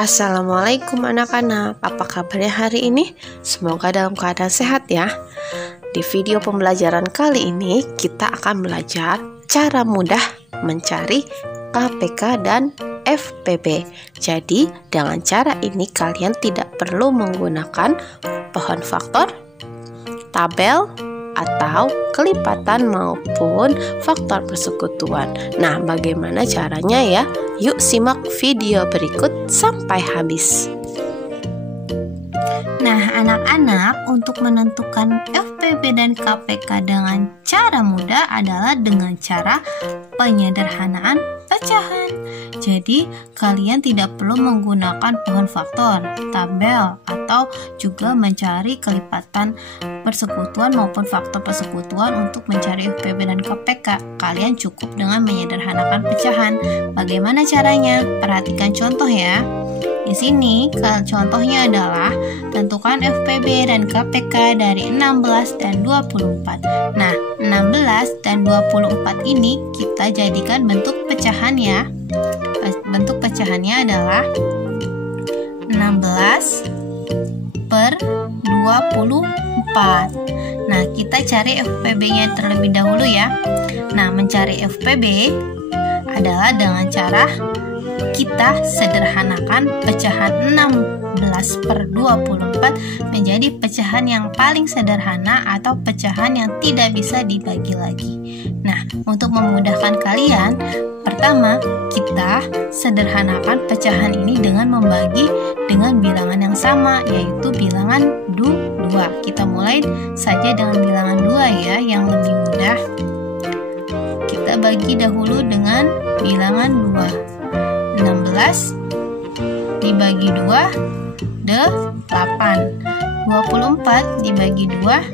Assalamualaikum anak-anak, apa kabarnya hari ini? Semoga dalam keadaan sehat ya. Di video pembelajaran kali ini kita akan belajar cara mudah mencari KPK dan FPB. Jadi dengan cara ini kalian tidak perlu menggunakan pohon faktor, tabel, atau kelipatan maupun faktor persekutuan. Nah, bagaimana caranya ya? Yuk simak video berikut sampai habis. Nah, anak-anak, untuk menentukan FPB dan KPK dengan cara mudah adalah dengan cara penyederhanaan pecahan. Jadi, kalian tidak perlu menggunakan pohon faktor, tabel, atau juga mencari kelipatan persekutuan maupun faktor persekutuan untuk mencari FPB dan KPK. Kalian cukup dengan menyederhanakan pecahan. Bagaimana caranya? Perhatikan contoh ya. Di sini contohnya adalah tentukan FPB dan KPK dari 16 dan 24. Nah, 16 dan 24 ini kita jadikan bentuk pecahan ya. Bentuk pecahannya adalah 16 per 24. Nah, kita cari FPB-nya terlebih dahulu ya. Nah, mencari FPB adalah dengan cara kita sederhanakan pecahan 16 per 24 menjadi pecahan yang paling sederhana atau pecahan yang tidak bisa dibagi lagi. Nah, untuk memudahkan kalian, pertama kita sederhanakan pecahan ini dengan membagi dengan bilangan yang sama, yaitu bilangan 2. Kita mulai saja dengan bilangan 2 ya, yang lebih mudah. Kita bagi dahulu dengan bilangan 2. 16 dibagi 2, 8. 24 dibagi 2,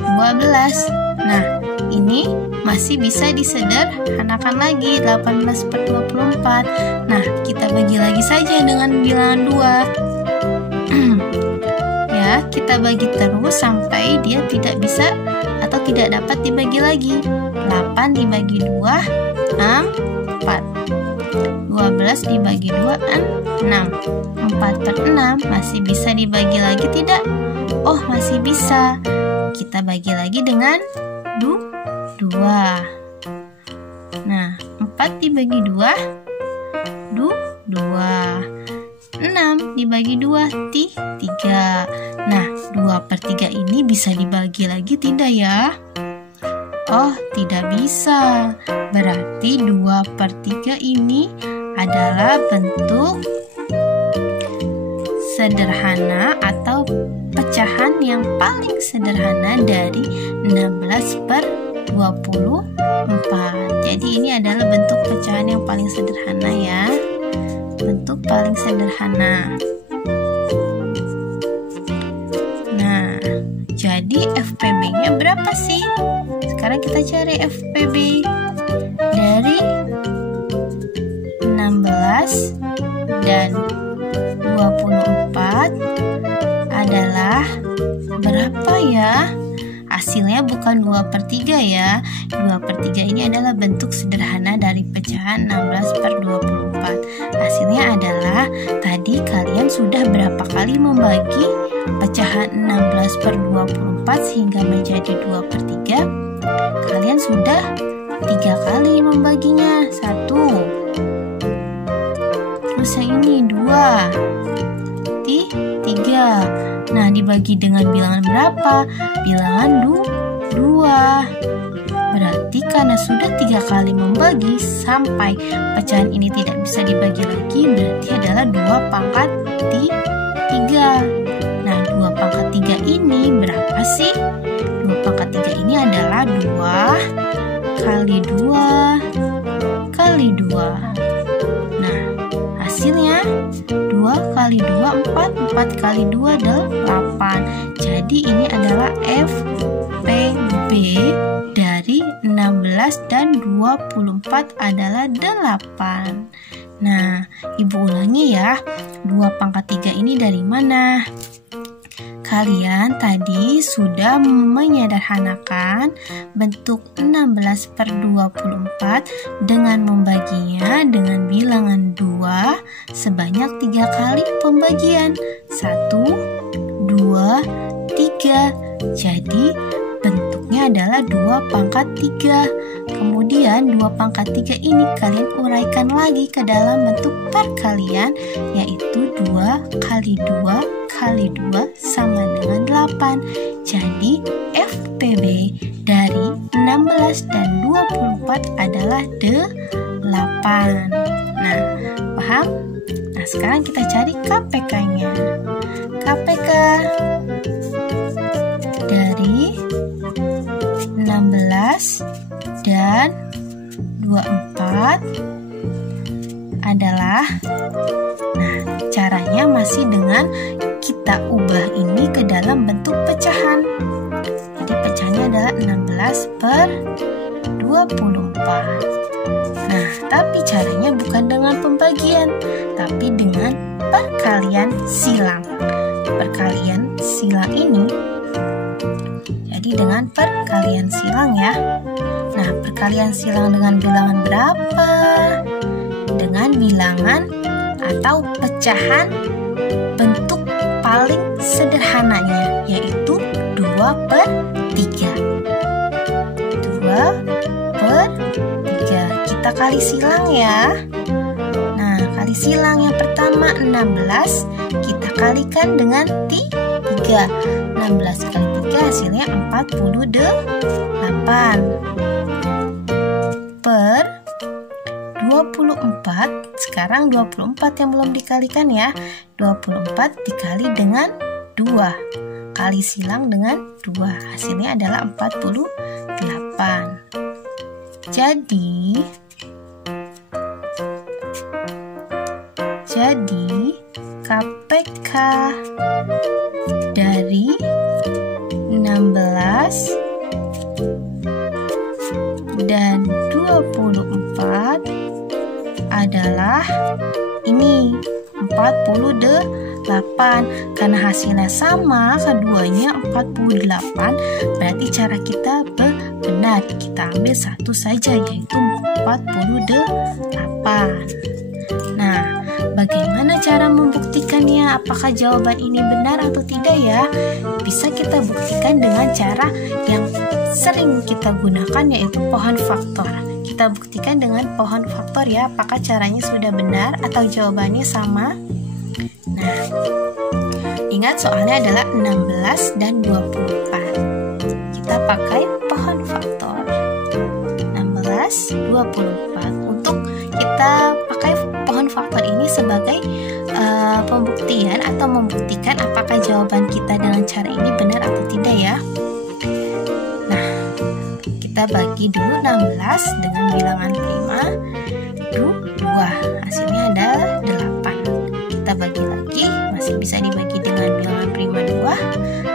12. Nah, ini masih bisa disederhanakan lagi, 18 per 24. Nah, kita bagi lagi saja dengan bilangan 2. Ya, kita bagi terus sampai dia tidak bisa atau tidak dapat dibagi lagi. 8 dibagi 2, 4. 12 dibagi 2, 6. 4 per 6 masih bisa dibagi lagi tidak? Oh, masih bisa. Kita bagi lagi dengan 2. Nah, 4 dibagi 2, 2. 6 dibagi 2, 3. Nah, 2 per 3 ini bisa dibagi lagi tidak ya? Oh, tidak bisa. Berarti 2 per 3 ini adalah bentuk sederhana atau pecahan yang paling sederhana dari 16 per 24. Jadi ini adalah bentuk pecahan yang paling sederhana ya. Bentuk paling sederhana. Nah, jadi FPB-nya berapa sih? Sekarang kita cari FPB dari 16 dan 24 adalah berapa ya? Hasilnya bukan 2 per 3 ya. 2 per 3 ini adalah bentuk sederhana dari pecahan 16 per 24. Hasilnya adalah tadi kalian sudah berapa kali membagi pecahan 16 per 24 sehingga menjadi 2 per 3? Kalian sudah 3 kali membaginya. 1. Terus yang ini 2, 3. Nah, dibagi dengan bilangan berapa? Bilangan 2. Berarti karena sudah 3 kali membagi sampai pecahan ini tidak bisa dibagi lagi, berarti adalah 2 pangkat 3. Nah, 2 pangkat 3 ini berapa sih? 2 pangkat 3 ini adalah 2 kali 2 kali 2. Nah, hasilnya 2 kali 2, 4. 4 kali 2, 8. Jadi ini adalah FPB dari 16 dan 24 adalah 8. Nah, Ibu ulangi ya. 2 pangkat 3 ini dari mana? kalian tadi sudah menyederhanakan bentuk 16/24 dengan membaginya dengan bilangan 2 sebanyak 3 kali pembagian. 1, 2, 3. Jadi bentuknya adalah 2 pangkat 3. Kemudian 2 pangkat 3 ini kalian uraikan lagi ke dalam bentuk perkalian, yaitu 2 kali 2 kali 2 sama dengan 8. Jadi FPB dari 16 dan 24 adalah 8. Nah, paham? Nah, sekarang kita cari KPK-nya. KPK dari 16 dan 24 adalah, nah, caranya masih dengan kita ubah ini ke dalam bentuk pecahan. Jadi pecahannya adalah 16/24. Nah, tapi caranya bukan dengan pembagian, tapi dengan perkalian silang. Perkalian silang ini jadi dengan perkalian silang ya. Nah, perkalian silang dengan bilangan berapa? Dengan bilangan atau pecahan bentuk paling sederhananya, yaitu 2/3. 2/3. Kita kali silang ya. Nah, kali silang yang pertama 16 kita kalikan dengan 3. 16 kali 3 hasilnya 48 per 24. Sekarang 24 yang belum dikalikan ya. 24 dikali dengan 2. Kali silang dengan 2. Hasilnya adalah 48. Jadi KPK dari 16 dan 24 adalah ini 48. Karena hasilnya sama, keduanya 48, berarti cara kita benar. Kita ambil satu saja, yaitu 48. Nah, bagaimana cara membuktikannya? Apakah jawaban ini benar atau tidak ya? Bisa kita buktikan dengan cara yang sering kita gunakan, yaitu pohon faktor. Kita buktikan dengan pohon faktor ya, apakah caranya sudah benar atau jawabannya sama. Nah, ingat soalnya adalah 16 dan 24. Kita pakai pohon faktor 16, 24. Untuk kita pakai pohon faktor ini sebagai pembuktian atau membuktikan apakah jawaban kita dengan cara ini benar atau tidak ya. Nah, kita bagi dulu 16 dengan bilangan prima 2. Hasilnya adalah 8. Kita bagi lagi, masih bisa dibagi dengan bilangan prima 2,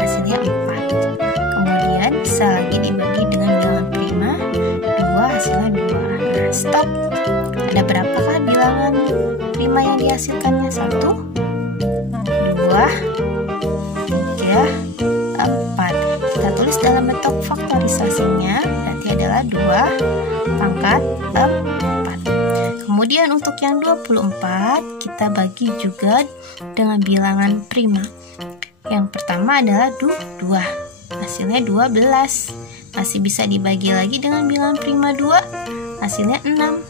hasilnya 4. Kemudian bisa lagi dibagi dengan bilangan prima 2, hasilnya 2. Nah, stop. Ada berapakah bilangan prima yang dihasilkannya? 1, 2, 3, 4. Kita tulis dalam bentuk faktorisasinya, berarti adalah 2 pangkat 4. Kemudian untuk yang 24 kita bagi juga dengan bilangan prima. Yang pertama adalah 2, hasilnya 12. Masih bisa dibagi lagi dengan bilangan prima 2, hasilnya 6.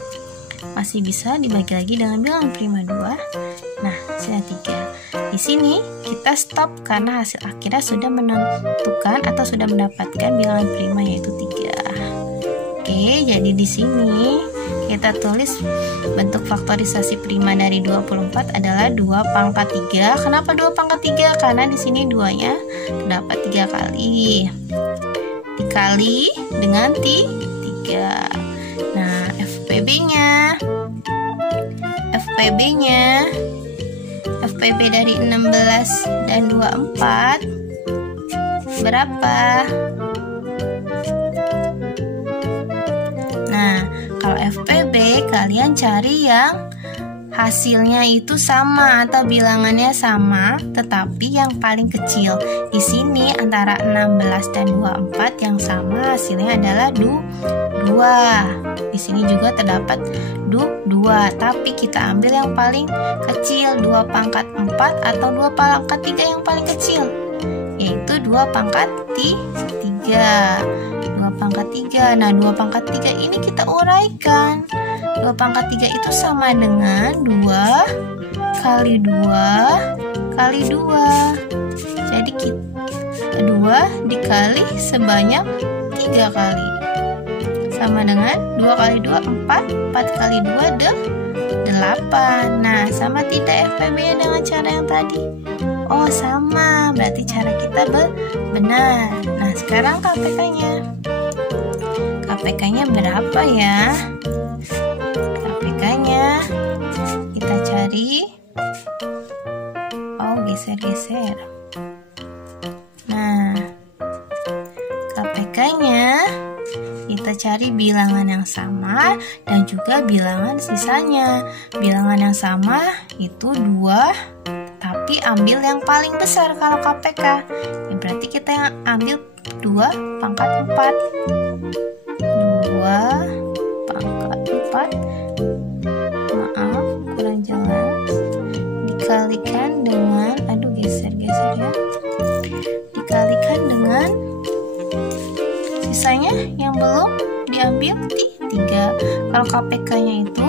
Masih bisa dibagi lagi dengan bilangan prima 2. Nah, hasilnya 3. Di sini kita stop karena hasil akhirnya sudah menentukan atau sudah mendapatkan bilangan prima, yaitu 3. Oke, jadi di sini kita tulis bentuk faktorisasi prima dari 24 adalah 2 pangkat 3. Kenapa 2 pangkat 3? Karena di sini 2-nya terdapat 3 kali. Dikali dengan 3. Nah, FPB dari 16 dan 24 berapa? Nah, kalau FPB kalian cari yang hasilnya itu sama atau bilangannya sama, tetapi yang paling kecil. Di sini antara 16 dan 24 yang sama hasilnya adalah 2. Di sini juga terdapat 2, tapi kita ambil yang paling kecil, 2 pangkat 4 atau 2 pangkat 3 yang paling kecil, yaitu 2 pangkat 3. 2 pangkat 3. Nah, 2 pangkat 3 ini kita uraikan. 2 pangkat 3 itu sama dengan 2 kali 2 kali 2. Jadi 2 dikali sebanyak 3 kali. Sama dengan 2 kali 2, 4. 4 kali 2, 8. Nah, sama tidak FPB-nya dengan cara yang tadi? Oh, sama. Berarti cara kita benar. Nah, sekarang KPK-nya. KPK-nya berapa ya? KPK-nya kita cari. Oh, geser-geser. Nah, KPK-nya kita cari bilangan yang sama dan juga bilangan sisanya. Bilangan yang sama itu 2, tapi ambil yang paling besar kalau KPK. Ya, berarti kita yang ambil 2 pangkat 4. 2 pangkat 4. Maaf, kurang jelas. Dikalikan dengan, geser-geser ya. Dikalikan dengan sisanya yang belum diambil 3. Kalau KPK-nya itu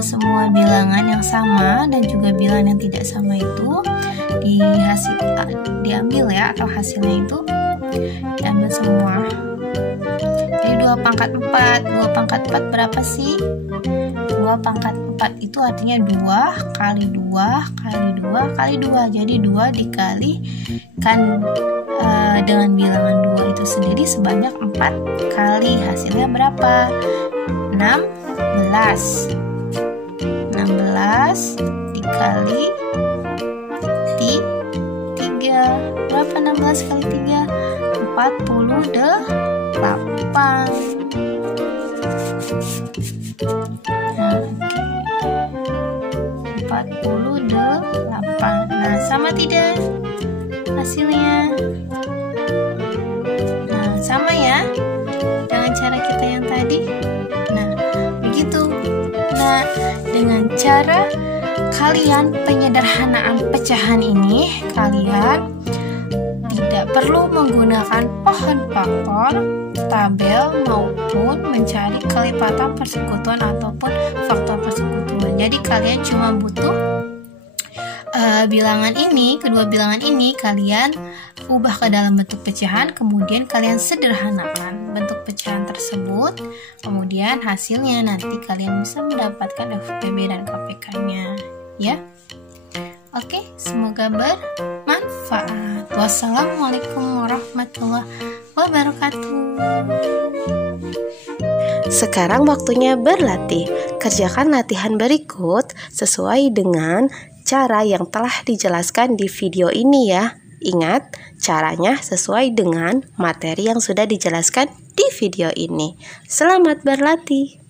semua bilangan yang sama dan juga bilangan yang tidak sama itu diambil ya, atau hasilnya itu diambil semua. Jadi 2 pangkat 4. 2 pangkat 4 berapa sih? 2 pangkat 4 itu artinya 2 kali 2 kali 2 kali 2. Jadi 2 dikalikan dengan bilangan 2 itu sendiri sebanyak 4 kali. Hasilnya berapa? 16. 16 dikali 3. Berapa 16 kali 3? 48. Nah, 48. Nah, sama tidak hasilnya? Nah, sama ya dengan cara kita yang tadi. Nah, begitu. Nah, dengan cara kalian penyederhanaan pecahan ini, kalian tidak perlu menggunakan pohon faktor, tabel, maupun mencari kelipatan persekutuan ataupun faktor persekutuan. Jadi kalian cuma butuh bilangan ini, kedua bilangan ini kalian ubah ke dalam bentuk pecahan, kemudian kalian sederhanakan bentuk pecahan tersebut, kemudian hasilnya nanti kalian bisa mendapatkan FPB dan KPK-nya, ya. Oke, semoga bermanfaat. Wassalamualaikum warahmatullahi wabarakatuh. Sekarang waktunya berlatih. Kerjakan latihan berikut sesuai dengan cara yang telah dijelaskan di video ini ya. Ingat, caranya sesuai dengan materi yang sudah dijelaskan di video ini. Selamat berlatih.